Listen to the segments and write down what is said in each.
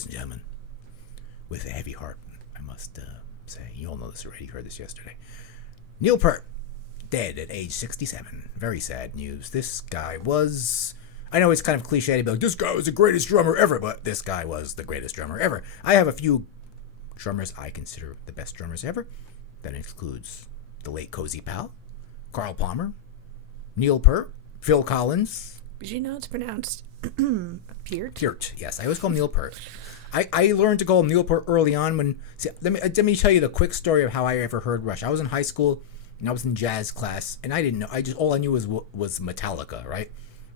ladies and gentlemen, with a heavy heart, I must say, you all know this already, you heard this yesterday. Neil Peart, dead at age 67. Very sad news. This guy was, I know it's kind of cliche to be like, this guy was the greatest drummer ever, but this guy was the greatest drummer ever. I have a few drummers I consider the best drummers ever. That includes the late Cozy Powell, Carl Palmer, Neil Peart, Phil Collins. Did you know it's pronounced Peart? Peart, yes. I always call him Neil Peart. I learned to call him Neil Peart early on when... See, let me tell you the quick story of how I ever heard Rush. I was in high school, and I was in jazz class, and I didn't know... all I knew was Metallica, right?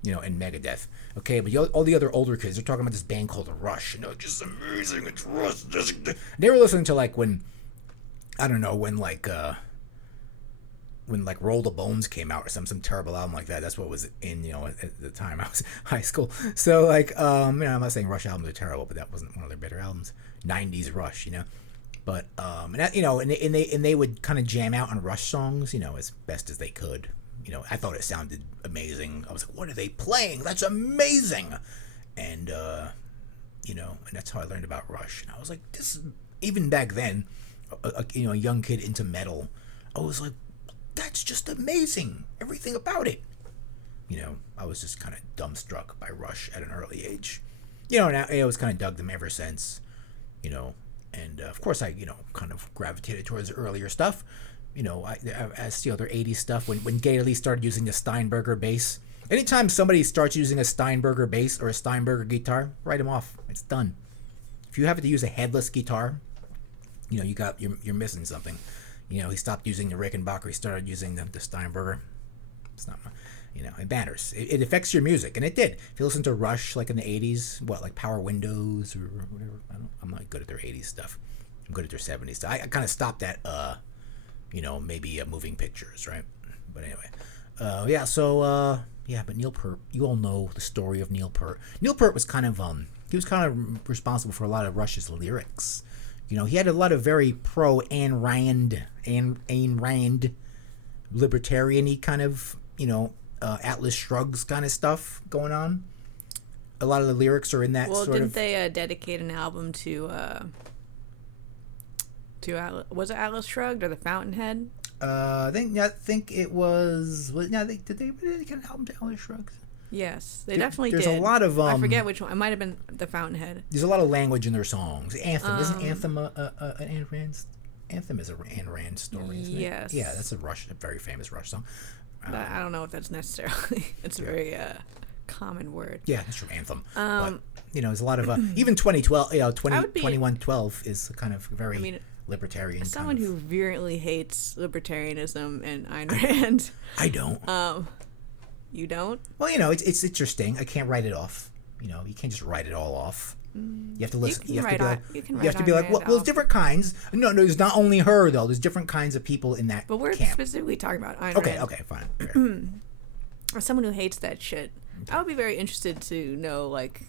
And Megadeth. Okay, but all the other older kids, they're talking about this band called Rush. Just amazing, it's Rush. They were listening to, when Roll the Bones came out or some terrible album like that. That's what was in, at the time I was in high school. So I'm not saying Rush albums are terrible, but that wasn't one of their better albums. 90s Rush, But and they would kind of jam out on Rush songs, as best as they could. I thought it sounded amazing. I was like, what are they playing? That's amazing. And and that's how I learned about Rush. And I was like, this, even back then, a young kid into metal, I was like, that's just amazing. Everything about it. I was just kind of dumbstruck by Rush at an early age. And I was kind of dug them ever since. And of course I, kind of gravitated towards earlier stuff. As the other 80s stuff, when Geddy Lee started using the Steinberger bass. Anytime somebody starts using a Steinberger bass or a Steinberger guitar, write them off. It's done. If you have to use a headless guitar, you're missing something. He stopped using the Rickenbacker. He started using the Steinberger. It's not, it matters. It affects your music, and it did. If you listen to Rush, in the 80s, like Power Windows or whatever, I'm not good at their 80s stuff. I'm good at their 70s stuff. I kind of stopped at, maybe moving pictures, right? But anyway, but Neil Peart, you all know the story of Neil Peart. Neil Peart was kind of, responsible for a lot of Rush's lyrics. He had a lot of very pro Ayn Rand, libertarian-y kind of, Atlas Shrugs kind of stuff going on. A lot of the lyrics are in that sort of... Well, didn't they dedicate an album to was it Atlas Shrugged or the Fountainhead? I think it was... Did they dedicate an album to Atlas Shrugged? Yes, they definitely did. There's a lot of... I forget which one. It might have been the Fountainhead. There's a lot of language in their songs. Anthem. Isn't Anthem an Ayn Rand? Anthem is an Ayn Rand story, isn't it? Yes. Yeah, that's a very famous Rush song. I don't know if that's necessarily... It's a very common word. Yeah, that's true. Anthem. But, there's a lot of... even 2012, 2112 is kind of very... libertarian. Someone who virulently hates libertarianism and Ayn Rand. I don't. You don't? Well, it's interesting. I can't write it off. You can't just write it all off. You have to listen. You have to be like, well, there's different kinds. No, there's not only her though. There's different kinds of people in that. But we're camp. specifically talking about Ayn Rand. Okay, fine. Or someone who hates that shit. I would be very interested to know, like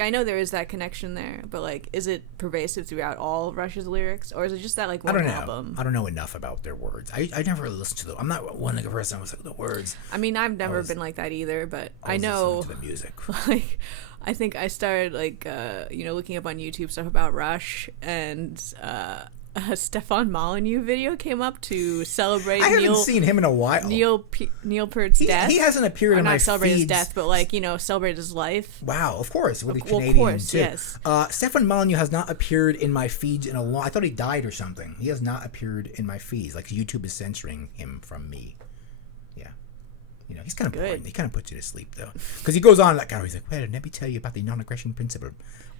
I know there is that connection there, but is it pervasive throughout all of Rush's lyrics, or is it just that one album? I don't know enough about their words. I never listened to them. I'm not one person who was like the words. I mean, I've never been like that either, but I know to the music. I think I started looking up on YouTube stuff about Rush, and a Stefan Molyneux video came up to celebrate. I haven't seen him in a while. Neil Peart's death. He hasn't appeared in my feeds. Not celebrate his death, but celebrate his life. Wow, of course, with the Canadian of course, too. Yes. Stefan Molyneux has not appeared in my feeds in a long. I thought he died or something. He has not appeared in my feeds. YouTube is censoring him from me. Yeah. He's kind of boring. He kind of puts you to sleep though, because he goes on he's like, "Well, let me tell you about the non-aggression principle.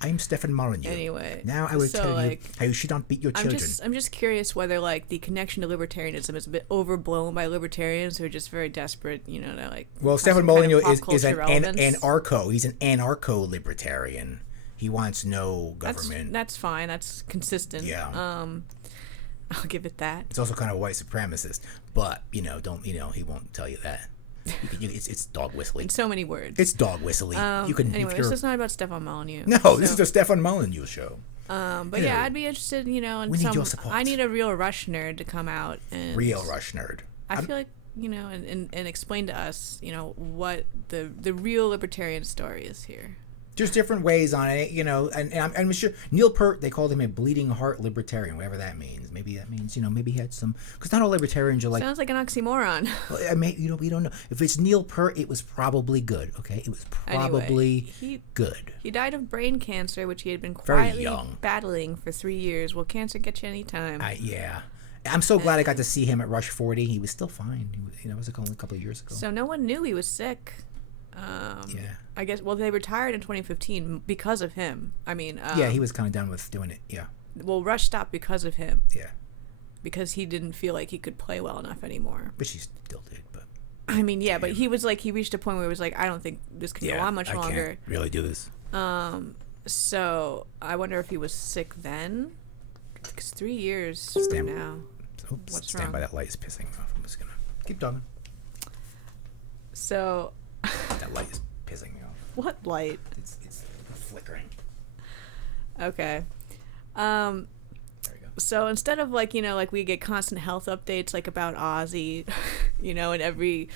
I'm Stefan Molyneux. Anyway, now I will tell you how you should not beat your children." I'm just curious whether the connection to libertarianism is a bit overblown by libertarians who are just very desperate, to Well, Stefan Molyneux is an anarcho. He's an anarcho-libertarian. He wants no government. That's fine. That's consistent. Yeah. I'll give it that. It's also kind of a white supremacist, but he won't tell you that. It's dog whistling. In so many words. It's dog whistling. Anyway, this is not about Stefan Molyneux. No, this is a Stefan Molyneux show. But yeah, I'd be interested, in we need your support. I need a real Rush nerd to come out and real Rush nerd. I feel like and explain to us, what the real libertarian story is here. There's different ways on it, and I'm sure Neil Peart, they called him a bleeding heart libertarian, whatever that means. Maybe that means, maybe he had some, because not all libertarians are like. Sounds like an oxymoron. We don't know. If it's Neil Peart, it was probably good, okay? It was probably good. He died of brain cancer, which he had been quietly battling for 3 years. Will cancer get you any time? Yeah. I'm so glad I got to see him at Rush 40. He was still fine. It was only a couple of years ago. So no one knew he was sick. Yeah. I guess, they retired in 2015 because of him. I mean... yeah, he was kind of done with doing it, yeah. Well, Rush stopped because of him. Yeah. Because he didn't feel like he could play well enough anymore. Which he still did, but... I mean, yeah, but he was like, he reached a point where he was like, I don't think this can go on much longer. I can't really do this. So, I wonder if he was sick then? Because 3 years now. Oops, what's stand wrong? by, that light is pissing me off. I'm just gonna keep talking. So... that light is pissing me off. What light? It's flickering. Okay. There you go. So instead of we get constant health updates about Ozzy, and every,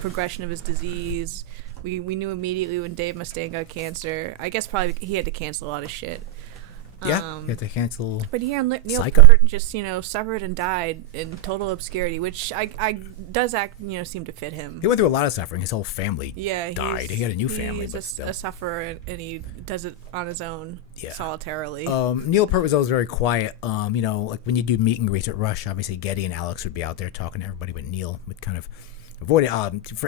progression of his disease, we knew immediately when Dave Mustaine got cancer. I guess probably he had to cancel a lot of shit. Yeah, you had to cancel. But here Neil Psycho. Peart just suffered and died in total obscurity, which does seem to fit him. He went through a lot of suffering. His whole family died. He had a new family, but still. He's a sufferer, and he does it on his own, solitarily. Neil Peart was always very quiet. Like when you do meet and greets at Rush, obviously Geddy and Alex would be out there talking to everybody, but Neil would kind of avoid it.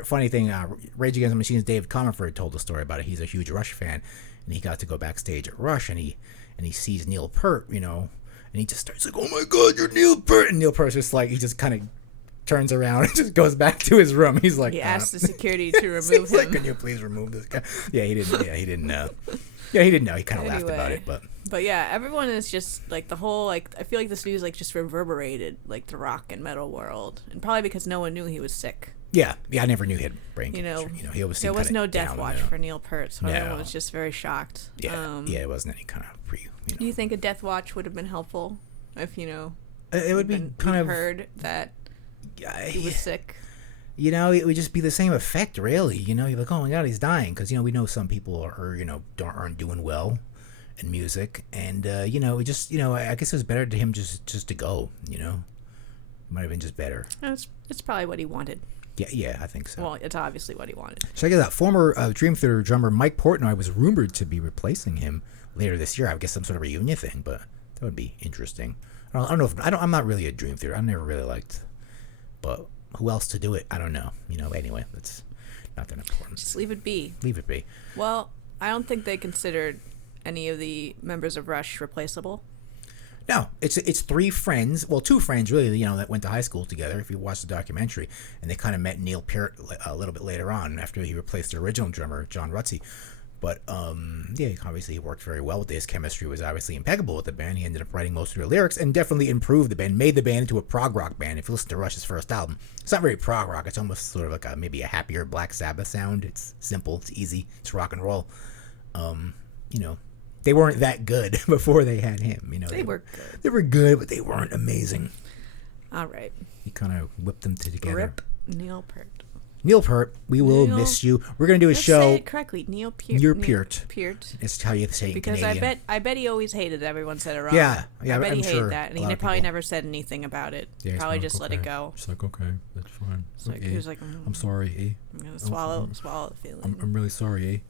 Funny thing, Rage Against the Machine's Dave Comerford told the story about it. He's a huge Rush fan, and he got to go backstage at Rush, and he sees Neil Peart, and he just starts like, "Oh my God, you're Neil Peart!" And Neil Peart's just like, he just kind of turns around and just goes back to his room. He's like, he asked the security to remove him. Like, "Can you please remove this guy?" Yeah, he didn't. Yeah, he didn't know. Yeah, he didn't know. He kind of laughed about it, but yeah, everyone is just the whole I feel like this news just reverberated the rock and metal world, and probably because no one knew he was sick. Yeah, I never knew he had brain cancer. He always there was no death watch for Neil Peart, so everyone was just very shocked. Yeah, it wasn't any kind of pre. Do you think a death watch would have been helpful if it would be kind of heard that he was sick? It would just be the same effect, really. You're like, "Oh my God, he's dying," because we know some people aren't doing well in music, and it just I guess it was better to him just to go. It might have been just better. It's probably what he wanted. Yeah, I think so. Well, it's obviously what he wanted. Check it out. Former Dream Theater drummer Mike Portnoy was rumored to be replacing him later this year. I guess some sort of reunion thing, but that would be interesting. I don't know I'm not really a Dream Theater. I never really liked, but who else to do it? I don't know. Anyway, that's not that important. Just leave it be. Leave it be. Well, I don't think they considered any of the members of Rush replaceable. No, it's three friends. Well, two friends really. That went to high school together. If you watch the documentary, and they kind of met Neil Peart a little bit later on after he replaced the original drummer John Rutsey. But obviously he worked very well with this. Chemistry was obviously impeccable with the band. He ended up writing most of their lyrics and definitely improved the band, made the band into a prog rock band. If you listen to Rush's first album, it's not very prog rock. It's almost sort of like maybe a happier Black Sabbath sound. It's simple, it's easy, it's rock and roll. They weren't that good before they had him. They were good. They were good, but they weren't amazing. All right. He kind of whipped them together. Rip Neil Peart. Neil Peart, we will miss you. We're gonna do a show. Say it correctly, Neil Peart. Neil Peart. Peart. It's how you say it in because Canadian. I bet he always hated that everyone said it wrong. Yeah, I bet I'm he hated sure that, and he probably never said anything about it. Yeah, probably just let it go. It's like, okay, that's fine. It's like, he was like, I'm sorry, I'm gonna swallow the feeling. I'm really sorry,